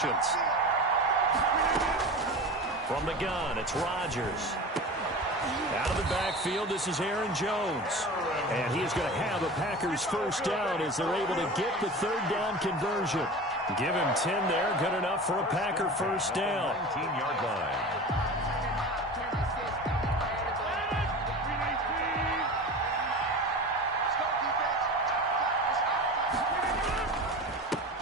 From the gun, it's Rodgers. Out of the backfield, this is Aaron Jones. And he's going to have a Packers first down as they're able to get the third down conversion. Give him 10 there, good enough for a Packer first down. 19-yard line.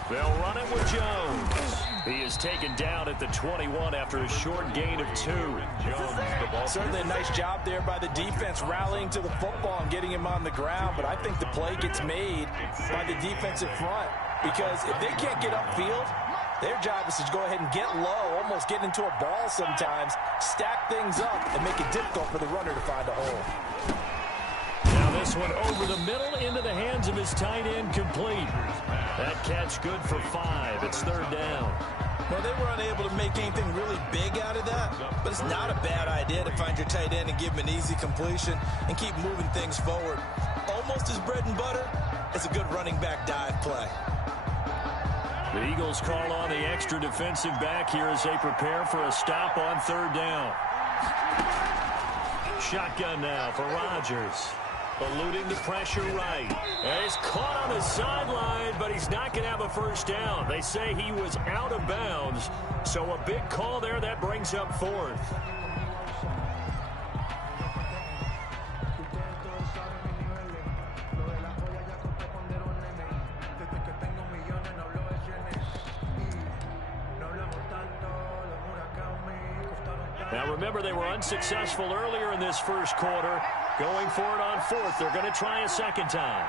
They'll run it with Jones. He is taken down at the 21 after a short gain of 2. Certainly a nice job there by the defense rallying to the football and getting him on the ground, but I think the play gets made by the defensive front because if they can't get upfield, their job is to go ahead and get low, almost get into a ball sometimes, stack things up, and make it difficult for the runner to find a hole. Now this one over the middle into the hands of his tight end, complete. That catch good for 5. It's third down. Well, they were unable to make anything really big out of that, but it's not a bad idea to find your tight end and give him an easy completion and keep moving things forward. Almost as bread and butter as a good running back dive play. The Eagles call on the extra defensive back here as they prepare for a stop on third down. Shotgun now for Rodgers. Eluding the pressure right. And he's caught on the sideline, but he's not going to have a first down. They say he was out of bounds. So a big call there that brings up fourth. Now remember, they were unsuccessful earlier in this first quarter. Going for it on fourth. They're going to try a second time.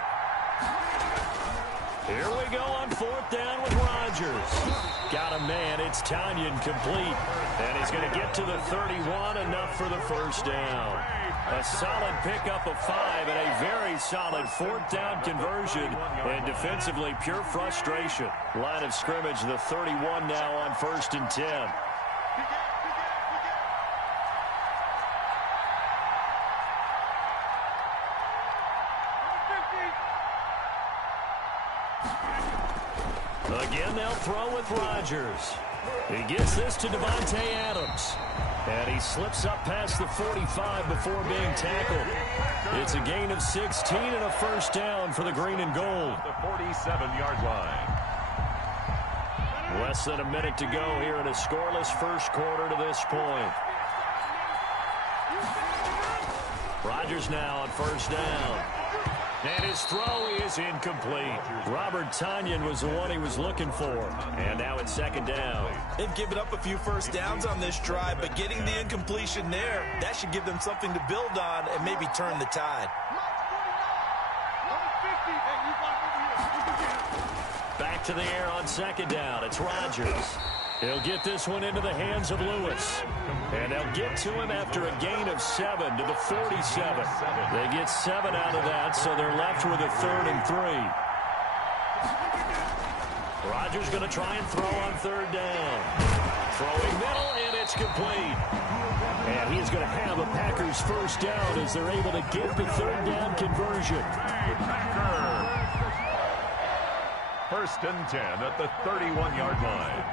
Here we go on fourth down with Rodgers. Got a man. It's Tanyan complete. And he's going to get to the 31, enough for the first down. A solid pickup of 5 and a very solid fourth down conversion. And defensively, pure frustration. Line of scrimmage, the 31 now on 1st and 10. Again, they'll throw with Rodgers. He gets this to Devontae Adams. And he slips up past the 45 before being tackled. It's a gain of 16 and a first down for the green and gold. The 47-yard line. Less than a minute to go here in a scoreless first quarter to this point. Rodgers now on first down. And his throw is incomplete. Robert Tanyan was the one he was looking for. And now it's second down. They've given up a few first downs on this drive, but getting the incompletion there, that should give them something to build on and maybe turn the tide. Back to the air on second down. It's Rodgers. He'll get this one into the hands of Lewis. And they'll get to him after a gain of 7 to the 47. They get 7 out of that, so they're left with a 3rd and 3. Rodgers going to try and throw on third down. Throwing middle, and it's complete. And he's going to have a Packers first down as they're able to get the third down conversion. First and 10 at the 31-yard line.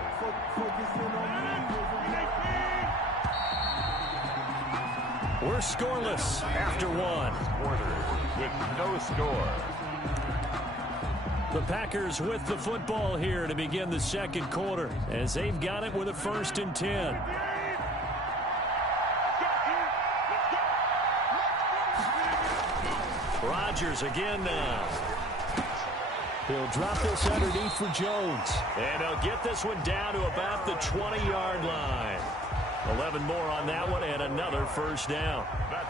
We're scoreless after one. With no score. The Packers with the football here to begin the second quarter as they've got it with a 1st and 10. Rodgers again now. He'll drop this underneath for Jones. And he'll get this one down to about the 20-yard line. 11 more on that one and another first down.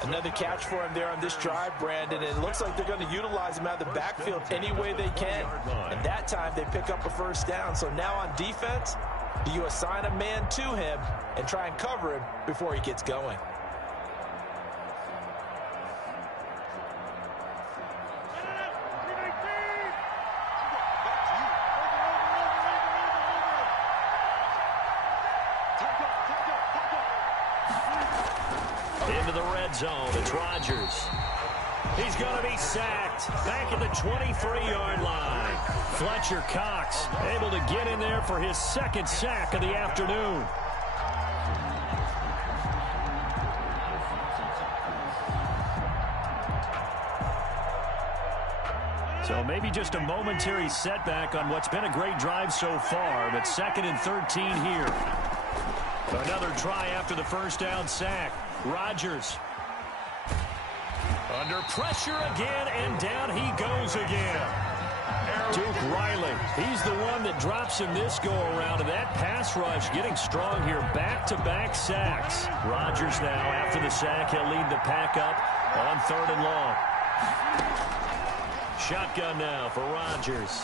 Another catch for him there on this drive, Brandon. And it looks like they're going to utilize him out of the backfield any way they can. And that time they pick up a first down. So now on defense, do you assign a man to him and try and cover him before he gets going? Into the red zone. It's Rodgers. He's going to be sacked back at the 23-yard line. Fletcher Cox able to get in there for his second sack of the afternoon. So maybe just a momentary setback on what's been a great drive so far, but 2nd and 13 here. Another try after the first down sack. Rodgers under pressure again, and down he goes again. Duke Riley, he's the one that drops him this go-around, and that pass rush getting strong here. Back-to-back sacks. Rodgers now, after the sack, he'll lead the pack up on 3rd and long. Shotgun now for Rodgers.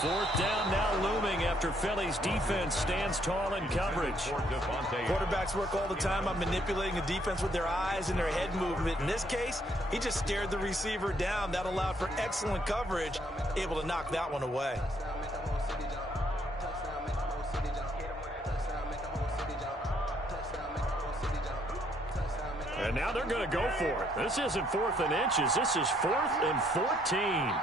4th down now looming after Philly's defense stands tall in coverage. Quarterbacks work all the time on manipulating the defense with their eyes and their head movement. In this case, he just stared the receiver down. That allowed for excellent coverage, able to knock that one away. And now they're going to go for it. This isn't 4th and inches. This is 4th and 14.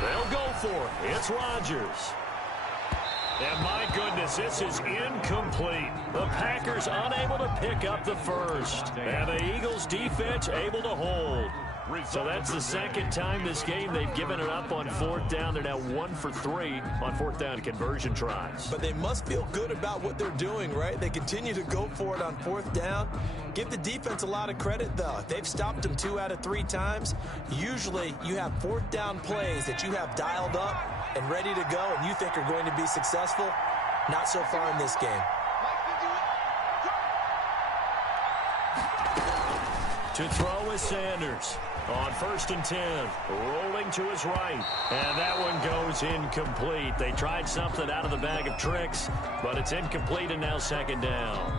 They'll go for it. It's Rodgers. And my goodness, this is incomplete. The Packers unable to pick up the first. And the Eagles defense able to hold. So that's the second time this game they've given it up on 4th down. They're now 1 for 3 on 4th down conversion tries. But they must feel good about what they're doing, right? They continue to go for it on 4th down. Give the defense a lot of credit, though. They've stopped them 2 out of 3 times. Usually you have 4th down plays that you have dialed up and ready to go and you think are going to be successful. Not so far in this game. To throw is Sanders. On 1st and 10, rolling to his right. And that one goes incomplete. They tried something out of the bag of tricks, but it's incomplete and now 2nd down.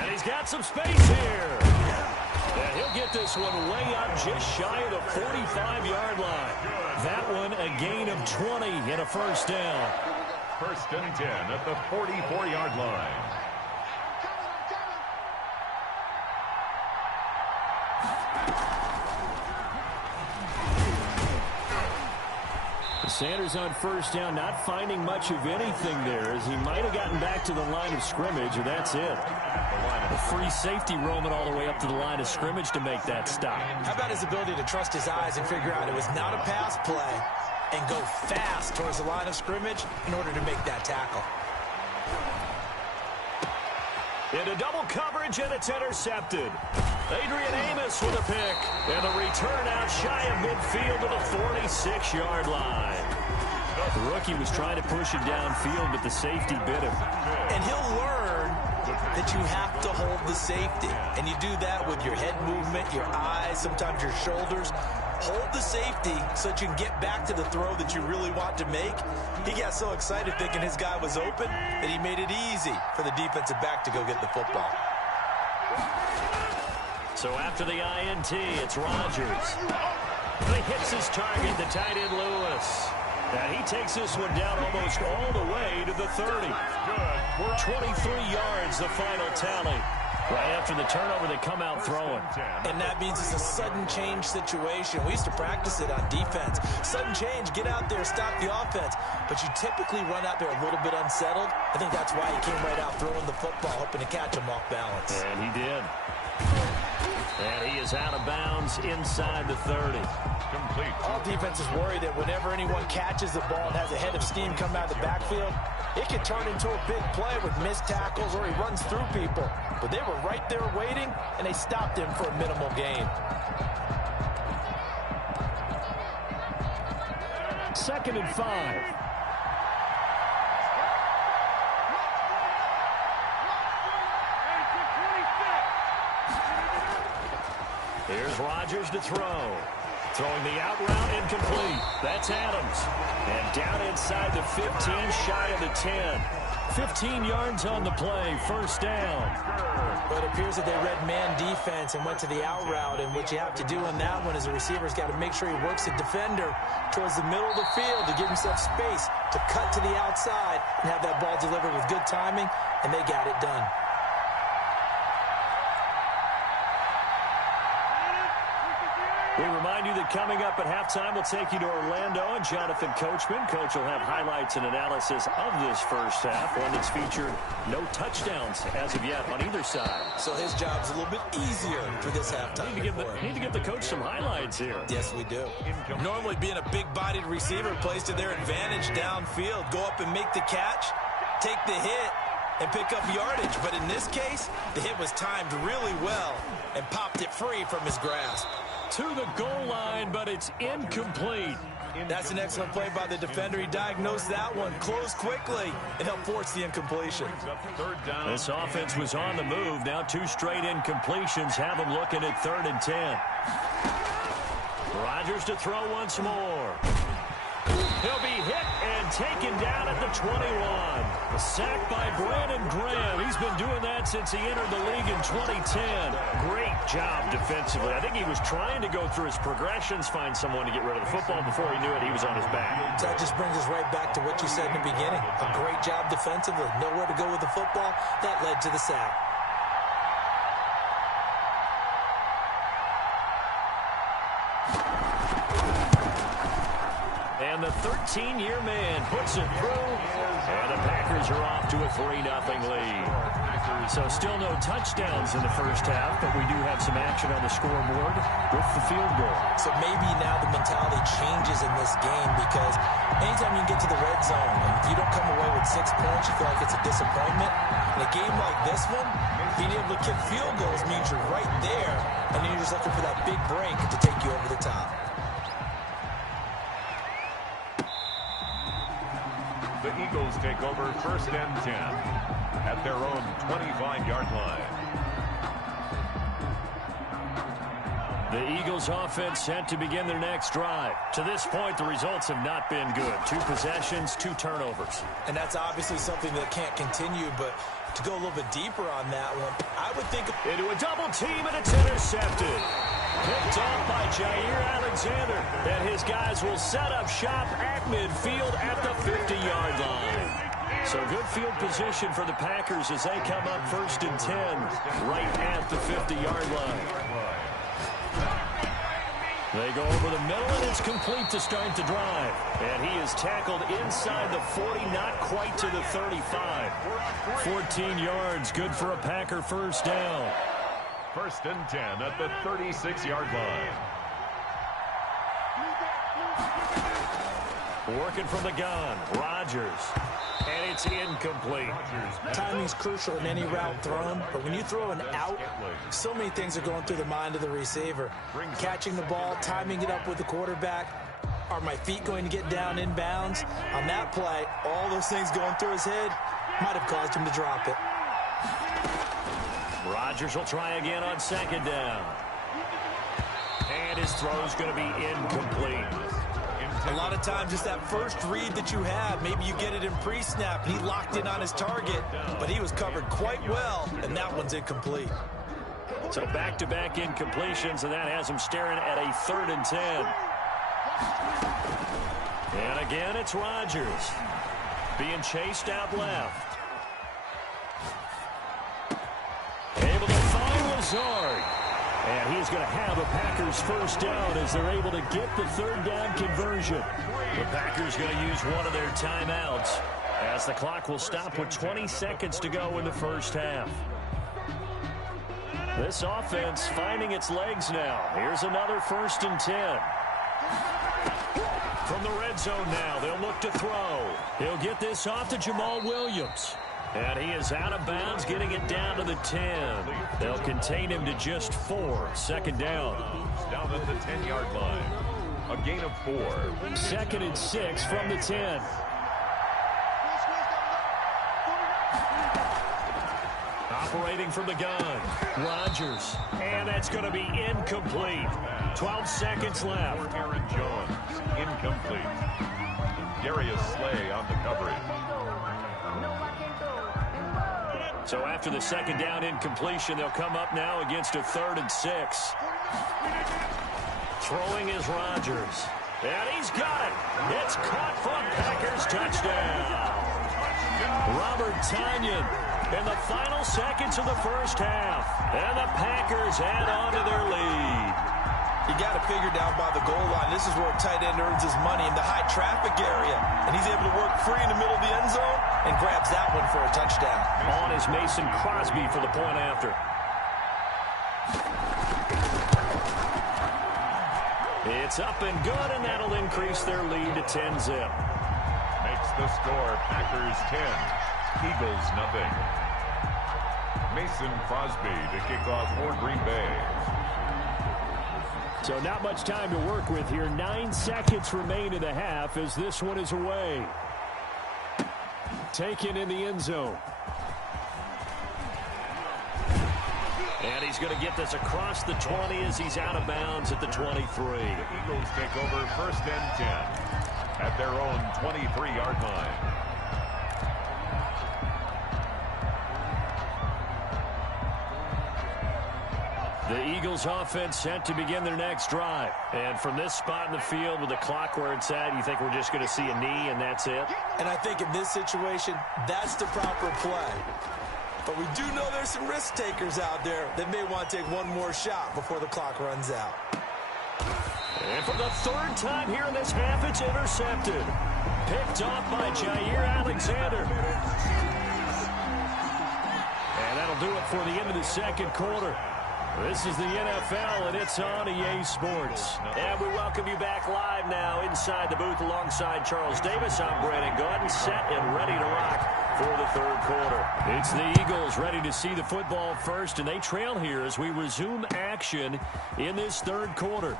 And he's got some space here. And he'll get this one way up just shy of the 45-yard line. That one a gain of 20 and a 1st down. 1st and 10 at the 44-yard line. Sanders on 1st down, not finding much of anything there, as he might have gotten back to the line of scrimmage, and that's it. A free safety roaming all the way up to the line of scrimmage to make that stop. How about his ability to trust his eyes and figure out it was not a pass play and go fast towards the line of scrimmage in order to make that tackle. Into double coverage, and it's intercepted. Adrian Amos with a pick. And the return out shy of midfield to the 46-yard line. The rookie was trying to push it downfield, but the safety bit him. And he'll learn that you have to hold the safety. And you do that with your head movement, your eyes, sometimes your shoulders. Hold the safety so that you can get back to the throw that you really want to make. He got so excited thinking his guy was open that he made it easy for the defensive back to go get the football. So after the INT, it's Rodgers. He hits his target, the tight end Lewis. And he takes this one down almost all the way to the 30. We're 23 yards, the final tally. Right after the turnover, they come out throwing. And that means it's a sudden change situation. We used to practice it on defense. Sudden change, get out there, stop the offense. But you typically run out there a little bit unsettled. I think that's why he came right out throwing the football, hoping to catch him off balance. And he did. And he is out of bounds inside the 30. Complete. All defenses worry that whenever anyone catches the ball and has a head of steam come out of the backfield, it can turn into a big play with missed tackles or he runs through people. But they were right there waiting, and they stopped him for a minimal gain. 2nd and 5. Here's Rodgers to throw. Throwing the out route, incomplete. That's Adams. And down inside the 15, shy of the 10. 15 yards on the play, first down. But it appears that they read man defense and went to the out route, and what you have to do on that one is the receiver's got to make sure he works the defender towards the middle of the field to give himself space to cut to the outside and have that ball delivered with good timing, and they got it done. We remind you that coming up at halftime, we'll take you to Orlando and Jonathan Coachman. Coach will have highlights and analysis of this first half, one that's featured no touchdowns as of yet on either side. So his job's a little bit easier for this halftime. Need to give the coach some highlights here. Yes, we do. Normally being a big-bodied receiver plays to their advantage downfield. Go up and make the catch, take the hit, and pick up yardage. But in this case, the hit was timed really well and popped it free from his grasp. To the goal line, but it's incomplete. That's an excellent play by the defender. He diagnosed that one, closed quickly, and helped force the incompletion. This offense was on the move. Now 2 straight incompletions have them looking at 3rd and 10. Rodgers to throw once more. He'll be hit and taken down at the 21. A sack by Brandon Graham. He's been doing that since he entered the league in 2010. Great job defensively. I think he was trying to go through his progressions, find someone to get rid of the football. Before he knew it, he was on his back. That just brings us right back to what you said in the beginning. A great job defensively. Nowhere to go with the football. That led to the sack. And the 13-year man puts it through. And the Packers are off to a 3-0 lead. So still no touchdowns in the first half, but we do have some action on the scoreboard with the field goal. So maybe now the mentality changes in this game, because anytime you get to the red zone, and if you don't come away with 6 points, you feel like it's a disappointment. In a game like this one, being able to kick field goals means you're right there, and then you're just looking for that big break to take you over the top. The Eagles take over 1st and 10 at their own 25-yard line. The Eagles offense set to begin their next drive. To this point, the results have not been good. 2 possessions, 2 turnovers. And that's obviously something that can't continue, but to go a little bit deeper on that one, I would think into a double team, and it's intercepted. Picked off by Jair Alexander, and his guys will set up shop at midfield at the 50-yard line. So good field position for the Packers as they come up 1st and 10 right at the 50-yard line. They go over the middle, and it's complete to start the drive. And he is tackled inside the 40, not quite to the 35. 14 yards, good for a Packer first down. 1st and 10 at the 36-yard line. Working from the gun, Rodgers. And it's incomplete. Timing's crucial in any route thrown, but when you throw an out, so many things are going through the mind of the receiver. Catching the ball, timing it up with the quarterback. Are my feet going to get down in bounds? On that play, all those things going through his head might have caused him to drop it. Rodgers will try again on 2nd down. And his throw is going to be incomplete. A lot of times it's that first read that you have. Maybe you get it in pre-snap, and he locked in on his target, but he was covered quite well, and that one's incomplete. So back-to-back incompletions, and that has him staring at a 3rd and 10. And again, it's Rodgers being chased out left. Able to find Lazard. And he's going to have a Packers first down as they're able to get the 3rd down conversion. The Packers going to use one of their timeouts as the clock will stop with 20 seconds to go in the first half. This offense finding its legs now. Here's another 1st and 10. From the red zone now, they'll look to throw. He'll get this off to Jamal Williams. And he is out of bounds, getting it down to the 10. They'll contain him to just 4. 2nd down. Down at the 10-yard line. A gain of 4. 2nd and 6 from the 10. operating from the gun. Rodgers. And that's going to be incomplete. 12 seconds left. Aaron Jones, incomplete. Darius Slay on the coverage. So after the second down incompletion, they'll come up now against a 3rd and 6. Throwing is Rodgers. And he's got it. It's caught for a Packers touchdown. Robert Tonyan in the final seconds of the first half. And the Packers add on to their lead. You got to figure down by the goal line. This is where a tight end earns his money, in the high traffic area. And he's able to work free in the middle of the end zone and grabs that one for a touchdown. On is Mason Crosby for the point after. It's up and good, and that'll increase their lead to 10-zip. Makes the score Packers 10, Eagles nothing. Mason Crosby to kick off for Green Bay. So not much time to work with here. 9 seconds remain in the half as this one is away. Taken in the end zone. And he's going to get this across the 20 as he's out of bounds at the 23. The Eagles take over 1st and 10 at their own 23-yard line. The Eagles offense set to begin their next drive. And from this spot in the field with the clock where it's at, you think we're just going to see a knee and that's it? And I think in this situation, that's the proper play. But we do know there's some risk takers out there that may want to take one more shot before the clock runs out. And for the 3rd time here in this half, it's intercepted. Picked off by Jair Alexander. And that'll do it for the end of the second quarter. This is the NFL, and it's on EA Sports. And we welcome you back live now inside the booth alongside Charles Davis. I'm Brandon Gaudin, set and ready to rock for the 3rd quarter. It's the Eagles ready to see the football first, and they trail here as we resume action in this 3rd quarter.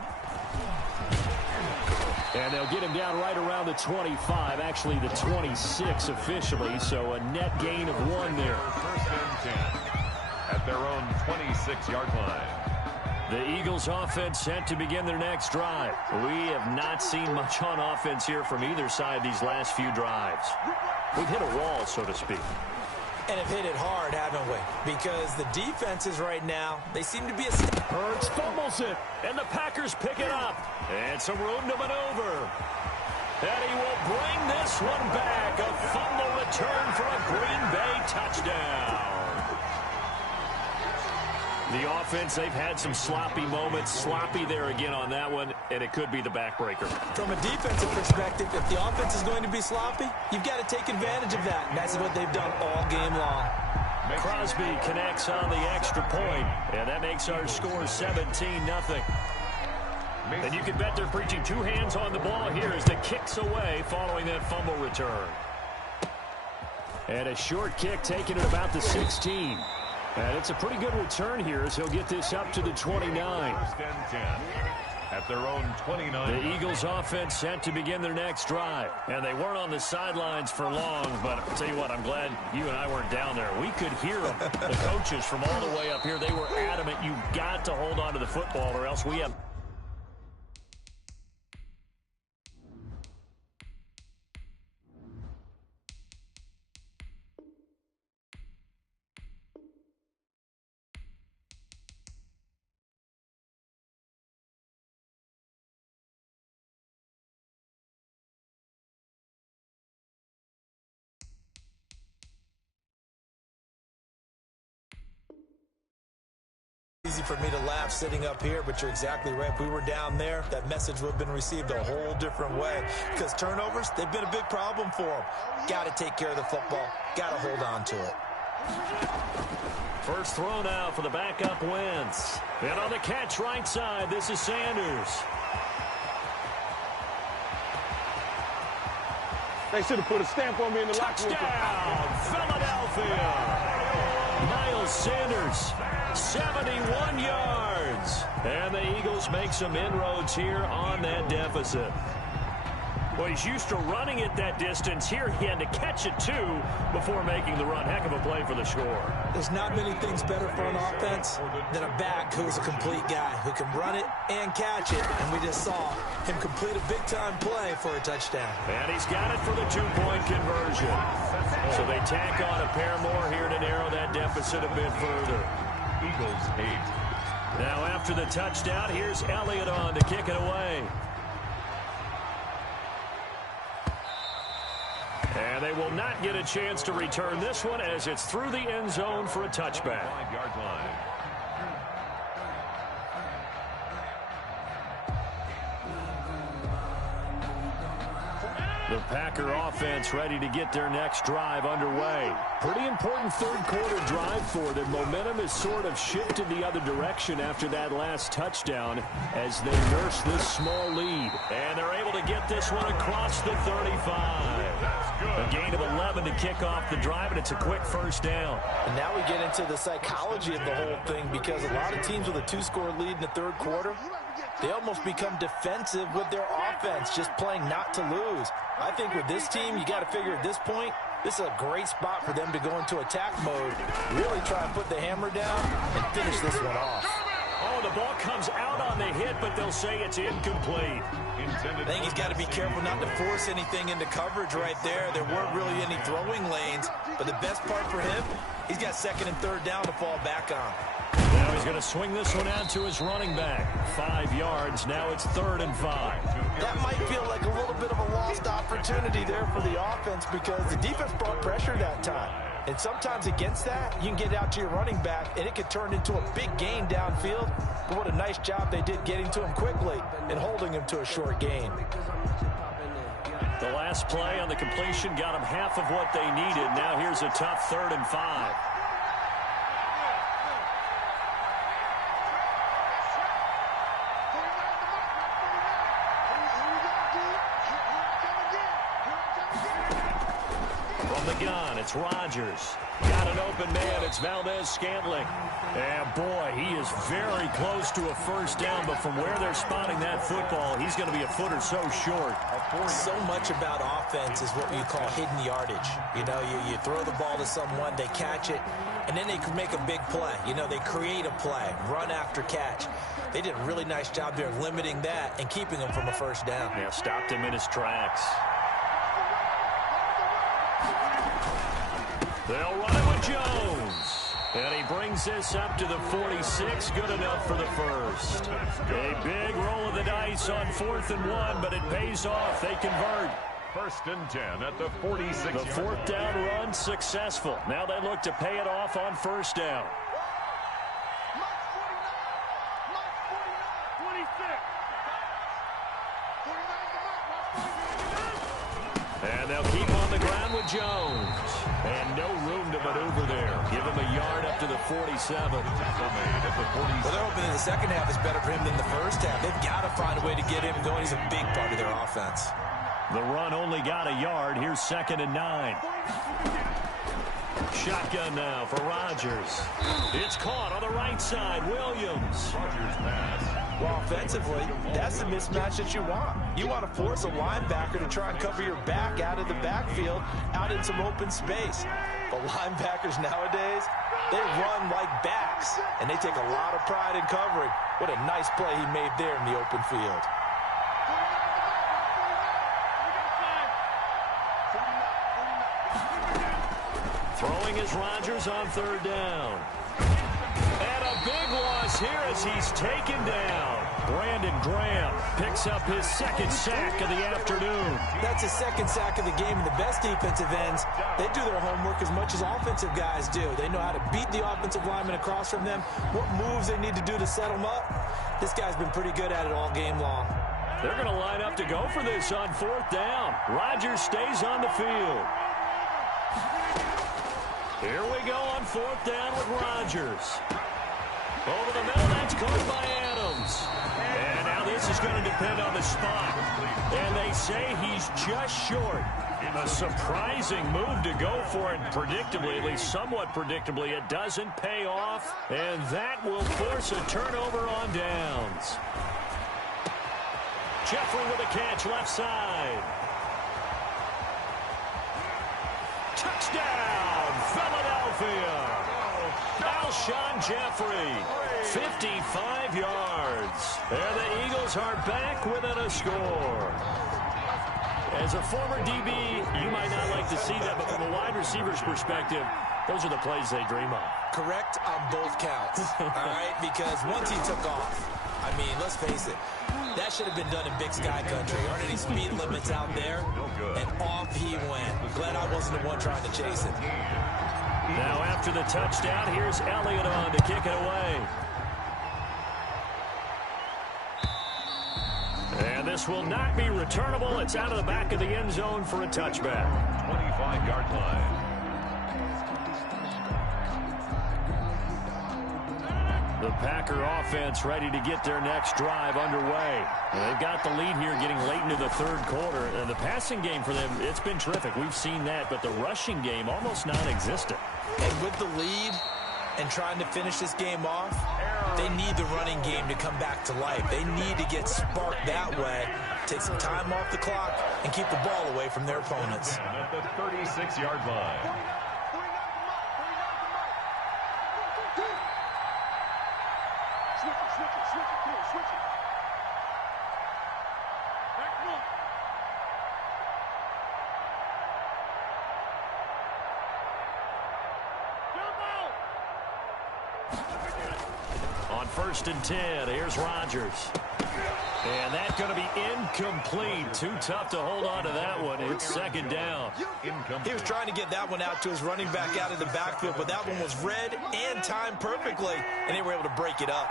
And they'll get him down right around the 25, actually the 26 officially, so a net gain of 1 there. 1st and 10. At their own 26-yard line. The Eagles offense set to begin their next drive. We have not seen much on offense here from either side these last few drives. We've hit a wall, so to speak. And have hit it hard, haven't we? Because the defenses right now, they seem to be a... Hurts fumbles it, and the Packers pick it up. And some room to maneuver. And he will bring this one back. A fumble return for a Green Bay touchdown. The offense, they've had some sloppy moments. Sloppy there again on that one, and it could be the backbreaker. From a defensive perspective, if the offense is going to be sloppy, you've got to take advantage of that. And that's what they've done all game long. Crosby connects on the extra point, and that makes our score 17-0. And you can bet they're preaching 2 hands on the ball here as the kick's away following that fumble return. And a short kick taken at about the 16. And it's a pretty good return here as he'll get this up to the 29. 1st and 10 at their own 29. The Eagles offense set to begin their next drive. And they weren't on the sidelines for long, but I'll tell you what, I'm glad you and I weren't down there. We could hear them, the coaches from all the way up here. They were adamant, you've got to hold on to the football or else we have... Easy for me to laugh sitting up here, but you're exactly right. If we were down there, that message would have been received a whole different way. Because turnovers, they've been a big problem for them. Got to take care of the football. Got to hold on to it. First throw now for the backup Wentz. And on the catch right side, this is Sanders. They should have put a stamp on me in the locker room. Touchdown, Philadelphia. Miles Sanders, 71 yards. And the Eagles make some inroads here on that deficit. Well, he's used to running it that distance. Here he had to catch it, too, before making the run. Heck of a play for the score. There's not many things better for an offense than a back who's a complete guy, who can run it and catch it. And we just saw him complete a big-time play for a touchdown. And he's got it for the two-point conversion. So they tack on a pair more here to narrow that deficit a bit further. Eagles 8. Now after the touchdown, here's Elliott on to kick it away. And they will not get a chance to return this one as it's through the end zone for a touchback. 5-yard line. The Packer offense ready to get their next drive underway. Pretty important third-quarter drive for them. Momentum has sort of shifted the other direction after that last touchdown as they nurse this small lead. And they're able to get this one across the 35. A gain of 11 to kick off the drive, and it's a quick first down. And now we get into the psychology of the whole thing, because a lot of teams with a two-score lead in the third quarter, they almost become defensive with their offense, just playing not to lose. I think with this team, you got to figure at this point, this is a great spot for them to go into attack mode, really try and put the hammer down and finish this one off. Oh, the ball comes out on the hit, but they'll say it's incomplete. I think he's got to be careful not to force anything into coverage right there. There weren't really any throwing lanes, but the best part for him, he's got second and third down to fall back on. Now he's going to swing this one out to his running back. 5 yards. Now it's 3rd and 5. That might feel like a little bit of a lost opportunity there for the offense, because the defense brought pressure that time. And sometimes against that, you can get out to your running back, and it could turn into a big gain downfield. But what a nice job they did getting to him quickly and holding him to a short gain. The last play on the completion got them half of what they needed. Now here's a tough 3rd and 5. It's Rodgers. Got an open man. It's Valdez-Scantling. And, boy, he is very close to a first down, but from where they're spotting that football, he's going to be a foot or so short. So much about offense is what you call hidden yardage. You know, you throw the ball to someone, they catch it, and then they can make a big play. You know, they create a play, run after catch. They did a really nice job there limiting that and keeping him from a first down. Yeah, stopped him in his tracks. They'll run it with Jones. And he brings this up to the 46. Good enough for the first. A big roll of the dice on 4th and 1, but it pays off. They convert. 1st and 10 at the 46. The 4th down run successful. Now they look to pay it off on 1st down. And they'll keep on the ground with Jones. And no room to maneuver there. Give him a yard up to the 47. Well, they're hoping the second half is better for him than the first half. They've got to find a way to get him going. He's a big part of their offense. The run only got a yard. Here's 2nd and 9. Shotgun now for Rodgers. It's caught on the right side. Williams. Rodgers pass. Well, offensively, that's the mismatch that you want. You want to force a linebacker to try and cover your back out of the backfield, out in some open space. But linebackers nowadays, they run like backs, and they take a lot of pride in covering. What a nice play he made there in the open field. Throwing is Rodgers on 3rd down. And a big loss here as he's taken down. Brandon Graham picks up his 2nd sack of the afternoon. That's his 2nd sack of the game, and the best defensive ends, they do their homework as much as offensive guys do. They know how to beat the offensive lineman across from them, what moves they need to do to set them up. This guy's been pretty good at it all game long. They're going to line up to go for this on 4th down. Rodgers stays on the field. Here we go on 4th down with Rodgers. Over the middle, that's caught by Adams. And now this is going to depend on the spot. And they say he's just short. A surprising move to go for it. Predictably, at least somewhat predictably, it doesn't pay off. And that will force a turnover on downs. Jeffrey with a catch left side. Touchdown, Philadelphia. Alshon Jeffrey, 55 yards. And the Eagles are back within a score. As a former DB, you might not like to see that, but from a wide receiver's perspective, those are the plays they dream of. Correct on both counts, all right? Because once he took off, I mean, let's face it, that should have been done in Big Sky Country. Aren't any speed limits out there? And off he went. Glad I wasn't the one trying to chase it. Now after the touchdown, here's Elliott on to kick it away. And this will not be returnable. It's out of the back of the end zone for a touchback. 25-yard line. The Packer offense ready to get their next drive underway. They've got the lead here getting late into the third quarter. And the passing game for them, it's been terrific. We've seen that, but the rushing game almost non-existent. And with the lead and trying to finish this game off, they need the running game to come back to life. They need to get sparked that way, take some time off the clock, and keep the ball away from their opponents. At the 36-yard line. On 1st and 10, here's Rodgers. And that's going to be incomplete. Too tough to hold on to that one. It's second down. He was trying to get that one out to his running back out of the backfield, but that one was read and timed perfectly, and they were able to break it up.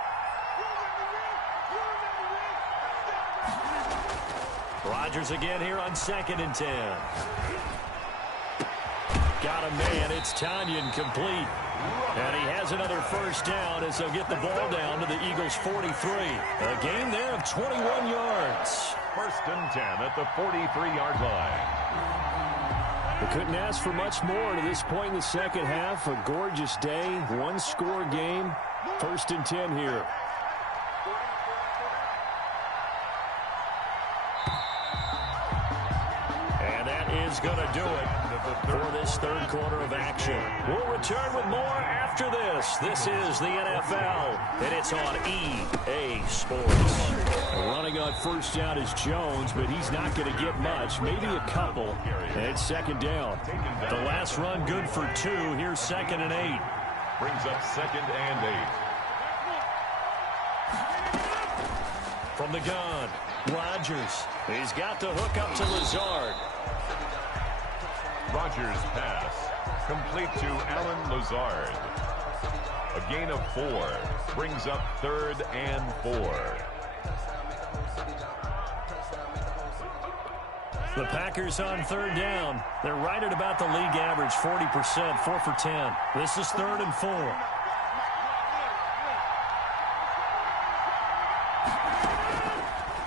Rodgers again here on 2nd and 10. Got a man. It's Tanyan complete. And he has another first down as they'll get the ball down to the Eagles' 43. A gain there of 21 yards. 1st and 10 at the 43-yard line. We couldn't ask for much more to this point in the second half. A gorgeous day, one-score game. 1st and 10 here. And that is going to do it for this third quarter of action. We'll return with more after this. This is the NFL, and it's on EA Sports. Running on first down is Jones, but he's not going to get much, maybe a couple. And it's second down. The last run good for 2. Here's 2nd and 8. Brings up 2nd and 8. From the gun, Rodgers. He's got the hook up to Lazard. Rodgers' pass complete to Allen Lazard. A gain of 4 brings up 3rd and 4. The Packers on 3rd down. They're right at about the league average, 40%, 4 for 10. This is 3rd and 4.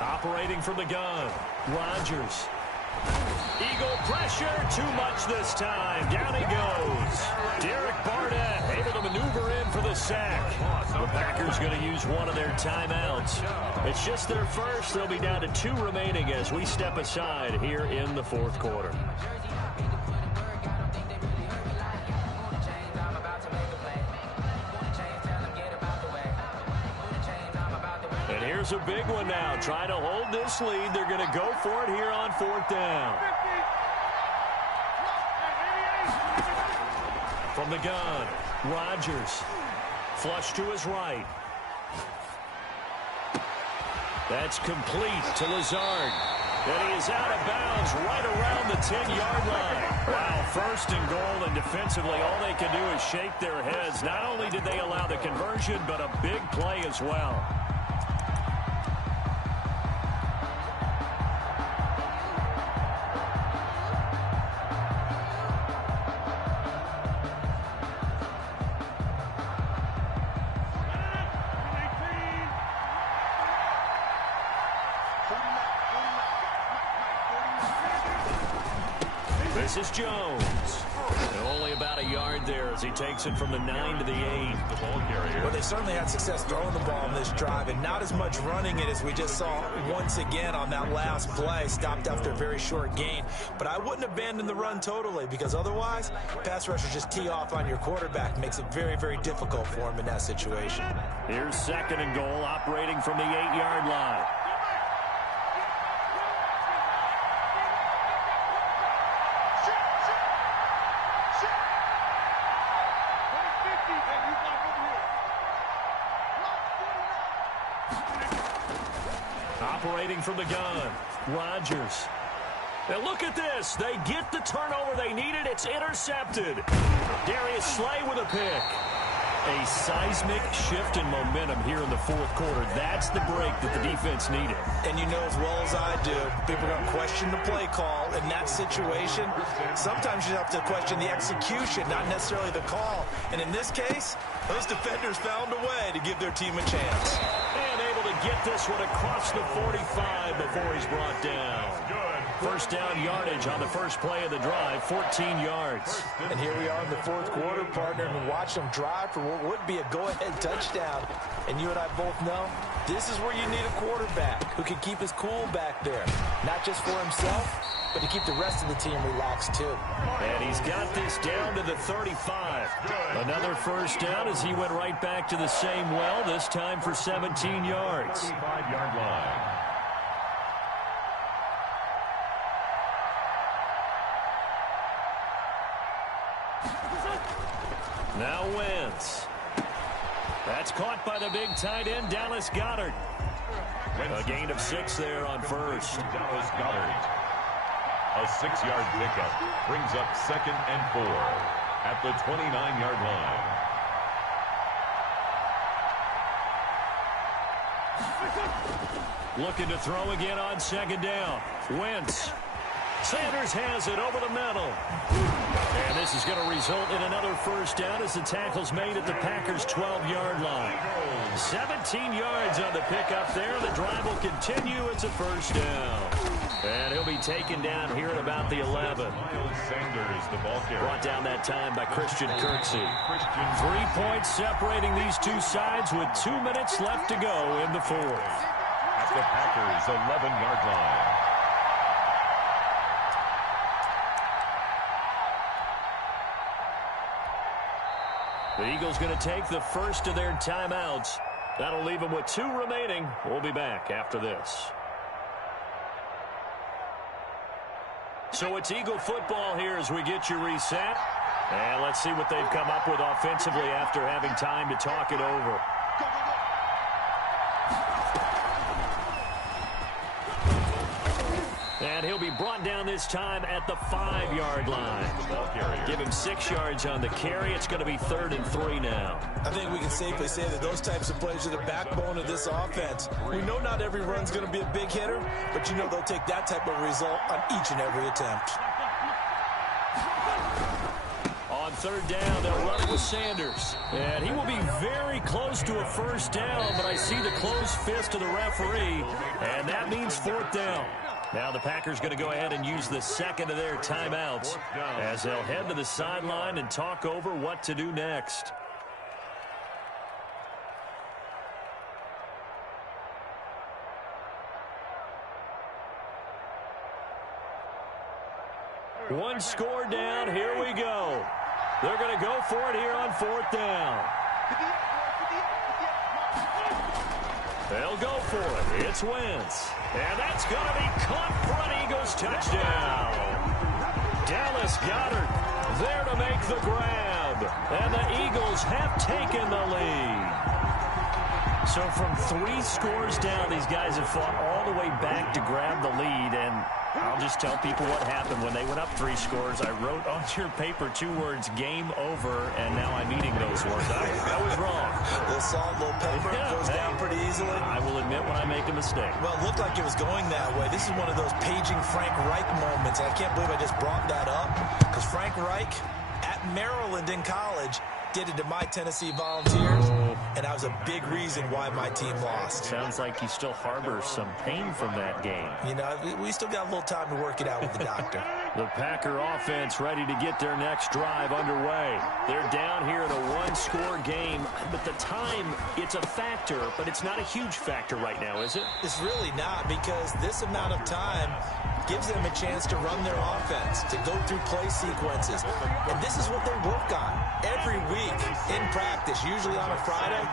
Operating from the gun, Rodgers. Eagle pressure, too much this time. Down he goes. Derek Barnett able to maneuver in for the sack. The Packers going to use one of their timeouts. It's just their first. They'll be down to 2 remaining as we step aside here in the 4th quarter. And here's a big one now. Trying to hold this lead. They're going to go for it here on 4th down. From the gun, Rodgers. Flush to his right. That's complete to Lazard. And he is out of bounds right around the 10-yard line. Wow, 1st and goal, and defensively all they can do is shake their heads. Not only did they allow the conversion, but a big play as well. This is Jones. And only about a yard yard there as he takes it from the 9 to the 8. The ball carrier. Well, they certainly had success throwing the ball on this drive, and not as much running it as we just saw once again on that last play. Stopped after a very short gain. But I wouldn't abandon the run totally, because otherwise, pass rushers just tee off on your quarterback. Makes it very, very difficult for him in that situation. Here's 2nd and goal, operating from the 8-yard line. Operating from the gun, Rodgers. Now look at this. They get the turnover they needed. It's intercepted. Darius Slay with a pick. A seismic shift in momentum here in the 4th quarter. That's the break that the defense needed. And you know as well as I do, people are going to question the play call in that situation. Sometimes you have to question the execution, not necessarily the call. And in this case, those defenders found a way to give their team a chance. And able to get this one across the 45 before he's brought down. First down yardage on the first play of the drive, 14 yards. And here we are in the 4th quarter, partner, and watch them drive for what would be a go-ahead touchdown. And you and I both know this is where you need a quarterback who can keep his cool back there, not just for himself, but to keep the rest of the team relaxed too. And he's got this down to the 35. Another first down as he went right back to the same well, this time for 17 yards. 35-yard line. Now Wentz. That's caught by the big tight end, Dallas Goedert. A gain of 6 there on first. Dallas Goedert. A 6-yard pickup brings up 2nd and 4 at the 29-yard line. Looking to throw again on 2nd down. Wentz. Sanders has it over the middle. And this is going to result in another first down as the tackle's made at the Packers' 12-yard line. 17 yards on the pickup there. The drive will continue. It's a first down. And he'll be taken down here at about the 11. Sanders, the ball carrier. Brought down that time by Christian Kirksey. 3 points separating these two sides with 2 minutes left to go in the 4th. At the Packers' 11-yard line. The Eagles going to take the first of their timeouts. That'll leave them with 2 remaining. We'll be back after this. So it's Eagle football here as we get you reset. And let's see what they've come up with offensively after having time to talk it over. And he'll be brought down this time at the 5-yard line. Give him 6 yards on the carry. It's going to be 3rd and 3 now. I think we can safely say that those types of plays are the backbone of this offense. We know not every run's going to be a big hitter, but you know they'll take that type of result on each and every attempt. On 3rd down, they'll run it with Sanders. And he will be very close to a first down, but I see the closed fist of the referee, and that means 4th down. Now the Packers going to go ahead and use the 2nd of their timeouts as they'll head to the sideline and talk over what to do next. One score down. Here we go. They're going to go for it here on 4th down. They'll go for it. It's Wentz. And that's going to be caught for an Eagles touchdown. Dallas Goedert there to make the grab. And the Eagles have taken the lead. So from 3 scores down, these guys have fought all the way back to grab the lead. And I'll just tell people what happened when they went up 3 scores. I wrote on your paper 2 words, game over, and now I'm eating those words. I was wrong. A little salt, a little pepper, goes down pretty easily. I will admit when I make a mistake. Well, it looked like it was going that way. This is one of those paging Frank Reich moments, and I can't believe I just brought that up, because Frank Reich at Maryland in college did it to my Tennessee Volunteers, and that was a big reason why my team lost. Sounds like he still harbors some pain from that game. You know, we still got a little time to work it out with the doctor. The Packer offense ready to get their next drive underway. They're down here in a one-score game, but the time, it's a factor, but it's not a huge factor right now, is it? It's really not, because this amount of time gives them a chance to run their offense, to go through play sequences. And this is what they work on every week in practice, usually on a Friday.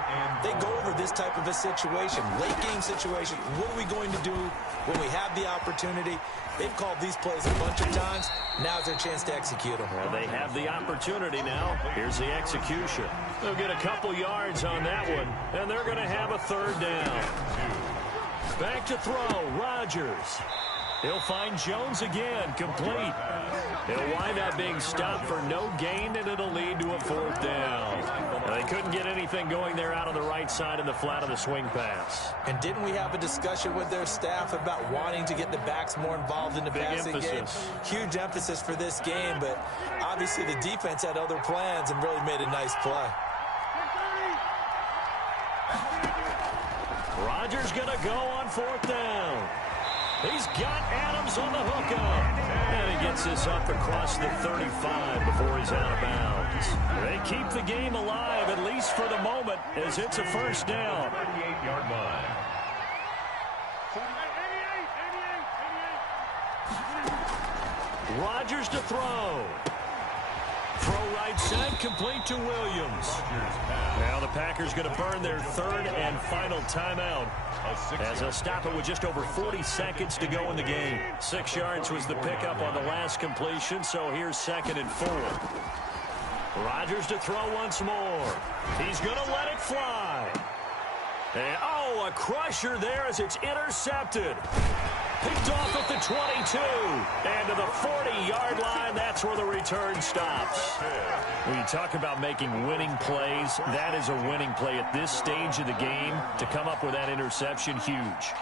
They go over this type of a situation, late game situation. What are we going to do when we have the opportunity? They've called these plays a bunch of times. Now's their chance to execute them. Well, they have the opportunity now. Here's the execution. They'll get a couple yards on that one, and they're going to have a third down. Back to throw, Rodgers. He'll find Jones again, complete. He'll wind up being stopped for no gain, and it'll lead to a fourth down. Now, they couldn't get anything going there out on the right side in the flat of the swing pass. And didn't we have a discussion with their staff about wanting to get the backs more involved in the passing game? Huge emphasis for this game, but obviously the defense had other plans and really made a nice play. Rodgers going to go on fourth down. He's got Adams on the hookup. And he gets this up across the 35 before he's out of bounds. They keep the game alive, at least for the moment, as it's a first down. 38-yard line. Rodgers to throw. Throw right side, complete to Williams. Now the Packers going to burn their third and final timeout, as they'll stop it with just over 40 seconds to go in the game. 6 yards was the pickup on the last completion, so here's 2nd and 4. Rodgers to throw once more. He's going to let it fly. And, a crusher there as it's intercepted. Picked off at the 22. And to the 40-yard line, that's where the return stops. When you talk about making winning plays, that is a winning play at this stage of the game. To come up with that interception, huge.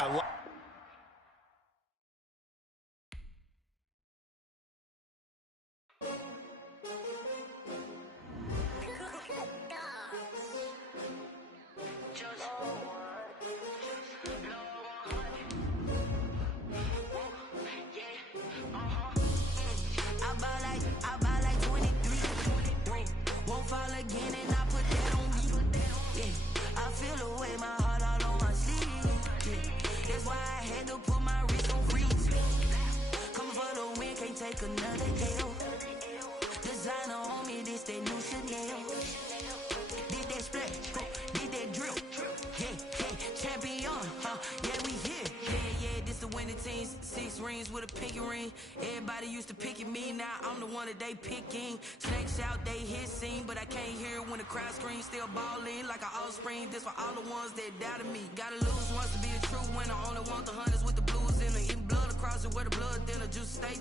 Everybody used to pick at me, now I'm the one that they picking. Snakes out, they hissing, but I can't hear it when the crowd screams. Still balling like an offspring. This for all the ones that doubted me. Gotta lose once to be a true winner. Only want the hunters with the blues in the blood across it where the blood thinner. Just stay